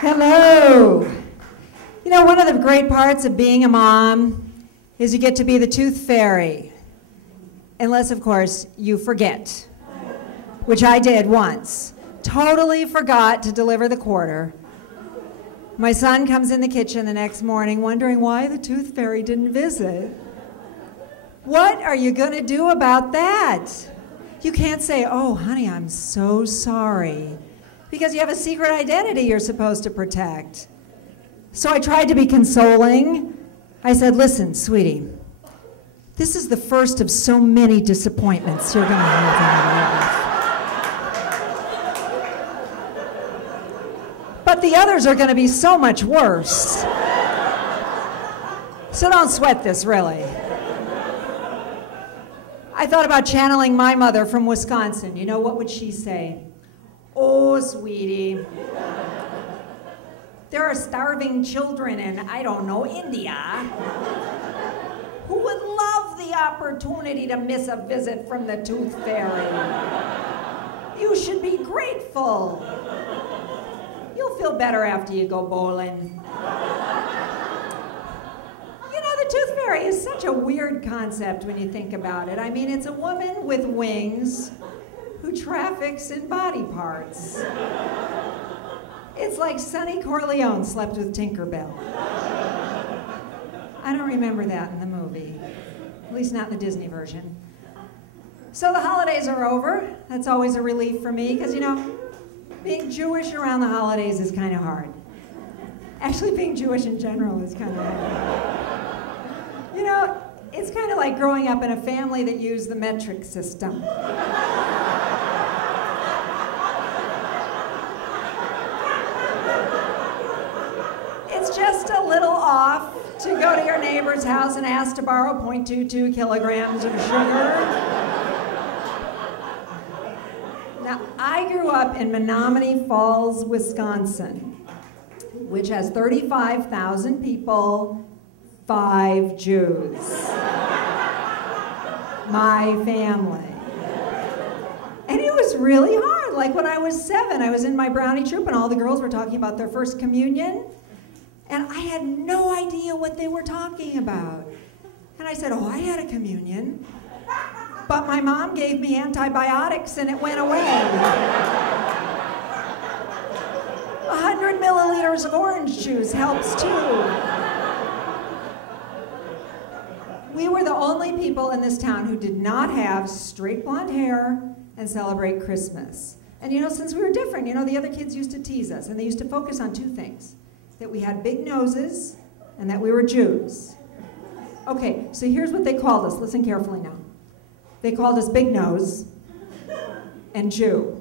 Hello. You know, one of the great parts of being a mom is you get to be the tooth fairy. Unless, of course, you forget, which I did once. Totally forgot to deliver the quarter. My son comes in the kitchen the next morning wondering why the tooth fairy didn't visit. What are you going to do about that? You can't say, oh, honey, I'm so sorry, because you have a secret identity you're supposed to protect. So I tried to be consoling. I said, listen, sweetie, this is the first of so many disappointments you're going to have in your life. But the others are going to be so much worse. So don't sweat this, really. I thought about channeling my mother from Wisconsin. You know, what would she say? Oh, sweetie, there are starving children in, I don't know, India, who would love the opportunity to miss a visit from the tooth fairy. You should be grateful. You'll feel better after you go bowling. You know, the tooth fairy is such a weird concept when you think about it. I mean, it's a woman with wings who traffics in body parts. It's like Sonny Corleone slept with Tinkerbell. I don't remember that in the movie, at least not in the Disney version. So the holidays are over. That's always a relief for me, because, you know, being Jewish around the holidays is kind of hard. Actually, being Jewish in general is kind of hard. You know, it's kind of like growing up in a family that used the metric system. It's just a little off to go to your neighbor's house and ask to borrow 0.22 kilograms of sugar. Now, I grew up in Menominee Falls, Wisconsin, which has 35,000 people, 5 Jews. My family. And it was really hard. Like when I was 7, I was in my brownie troop and all the girls were talking about their first communion. And I had no idea what they were talking about. And I said, oh, I had a communion. But my mom gave me antibiotics and it went away. 100 milliliters of orange juice helps too. We were the only people in this town who did not have straight blonde hair and celebrate Christmas. And you know, since we were different, you know, the other kids used to tease us, and they used to focus on 2 things: that we had big noses and that we were Jews. Okay, so here's what they called us. Listen carefully now. They called us Big Nose and Jew.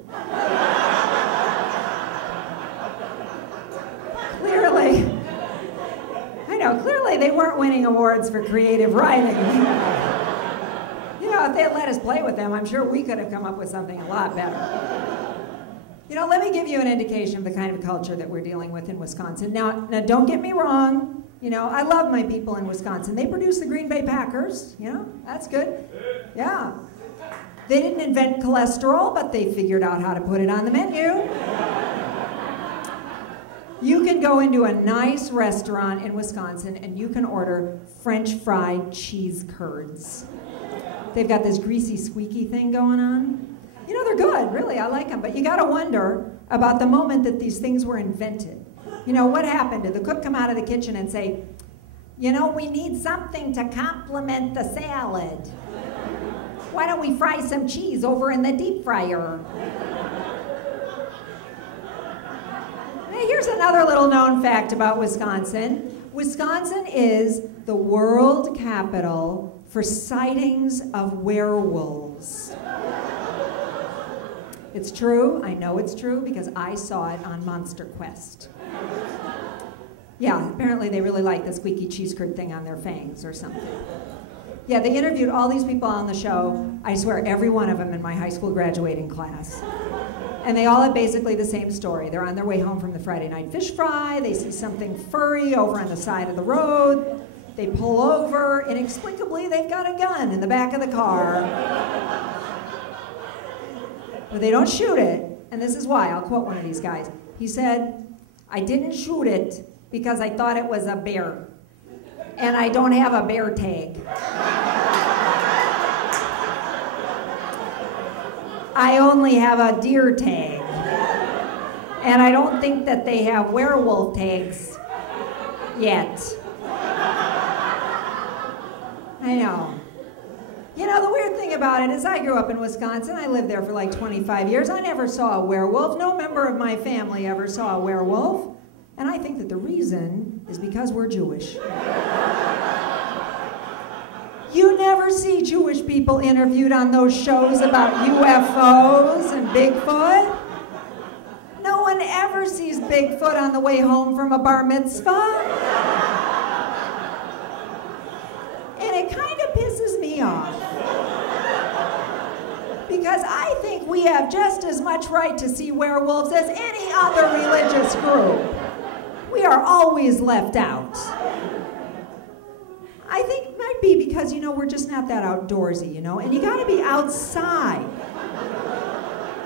Clearly they weren't winning awards for creative writing. You know, if they had let us play with them, I'm sure we could have come up with something a lot better. You know, let me give you an indication of the kind of culture that we're dealing with in Wisconsin. Now don't get me wrong. You know, I love my people in Wisconsin. They produce the Green Bay Packers. You know, that's good. Yeah. They didn't invent cholesterol, but they figured out how to put it on the menu. You can go into a nice restaurant in Wisconsin and you can order French fried cheese curds. They've got this greasy, squeaky thing going on. You know, they're good, really, I like them. But you gotta wonder about the moment that these things were invented. You know, what happened? Did the cook come out of the kitchen and say, you know, we need something to complement the salad. Why don't we fry some cheese over in the deep fryer? Here's another little known fact about Wisconsin. Wisconsin is the world capital for sightings of werewolves. It's true, I know it's true, because I saw it on Monster Quest. Yeah, apparently they really like the squeaky cheese curd thing on their fangs or something. Yeah, they interviewed all these people on the show. I swear, every one of them in my high school graduating class. And they all have basically the same story. They're on their way home from the Friday night fish fry. They see something furry over on the side of the road. They pull over. Inexplicably, they've got a gun in the back of the car. But they don't shoot it. And this is why. I'll quote one of these guys. He said, I didn't shoot it because I thought it was a bear. And I don't have a bear tag. I only have a deer tag. And I don't think that they have werewolf tags yet. I know. You know, the weird thing about it is I grew up in Wisconsin. I lived there for like 25 years. I never saw a werewolf. No member of my family ever saw a werewolf. And I think that the reason is because we're Jewish. You never see Jewish people interviewed on those shows about UFOs and Bigfoot. No one ever sees Bigfoot on the way home from a bar mitzvah. And it kind of pisses me off. Because I think we have just as much right to see werewolves as any other religious group. We are always left out. I think it might be because, you know, we're just not that outdoorsy, you know, and you gotta be outside,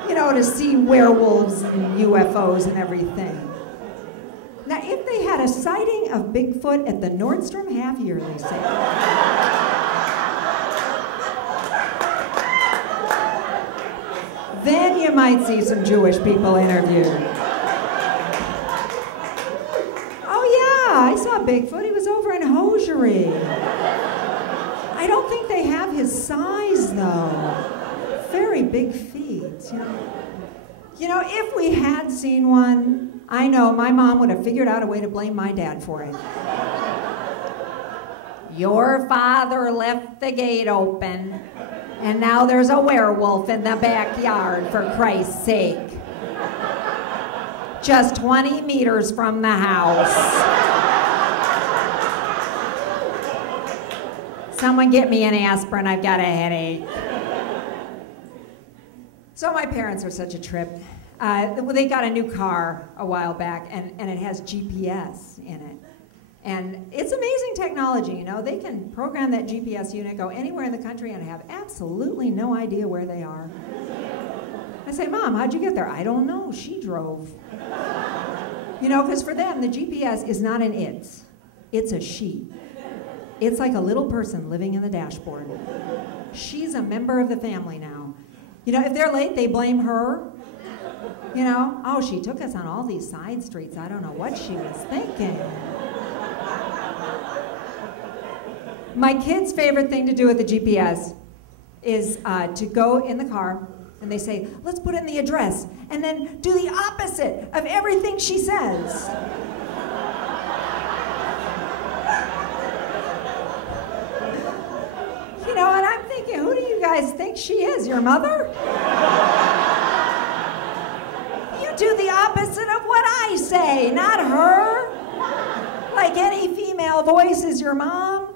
you know, to see werewolves and UFOs and everything. Now, if they had a sighting of Bigfoot at the Nordstrom half-yearly sale, then you might see some Jewish people interviewed. Oh yeah, I saw Bigfoot. He was over in Hosiery. I don't think they have his size though. Very big feet. You know, if we had seen one, I know my mom would have figured out a way to blame my dad for it. Your father left the gate open. And now there's a werewolf in the backyard, for Christ's sake. Just 20 meters from the house. Someone get me an aspirin, I've got a headache. So my parents are such a trip. They got a new car a while back, and it has GPS in it. And it's amazing technology, you know. They can program that GPS unit, go anywhere in the country, and have absolutely no idea where they are. I say, Mom, how'd you get there? I don't know, she drove. You know, because for them, the GPS is not an it's a she. It's like a little person living in the dashboard. She's a member of the family now. You know, if they're late, they blame her. You know, oh, she took us on all these side streets. I don't know what she was thinking. My kids' favorite thing to do with the GPS is to go in the car and they say, let's put in the address, and then do the opposite of everything she says. You know, and I'm thinking, who do you guys think she is, your mother? You do the opposite of what I say, not her. Like any female voice is your mom.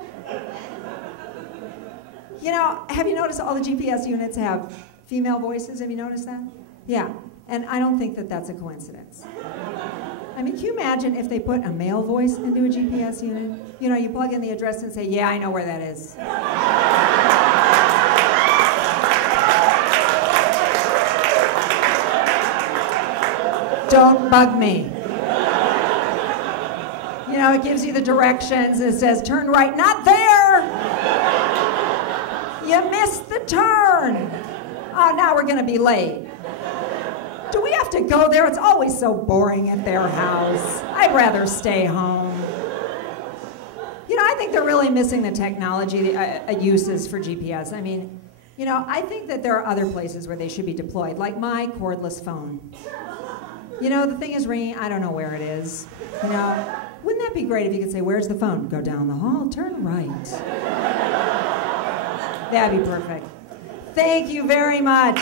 You know, have you noticed all the GPS units have female voices? Have you noticed that? Yeah, and I don't think that that's a coincidence. I mean, can you imagine if they put a male voice into a GPS unit? You know, you plug in the address and say, yeah, I know where that is. Don't bug me. You know, it gives you the directions. It says, turn right, not there. You missed the turn. Oh, now we're going to be late. Do we have to go there? It's always so boring at their house. I'd rather stay home. You know, I think they're really missing the technology uses for GPS. I mean, you know, I think that there are other places where they should be deployed, like my cordless phone. You know, the thing is ringing, I don't know where it is. You know, wouldn't that be great if you could say, where's the phone? Go down the hall, turn right. That'd be perfect. Thank you very much.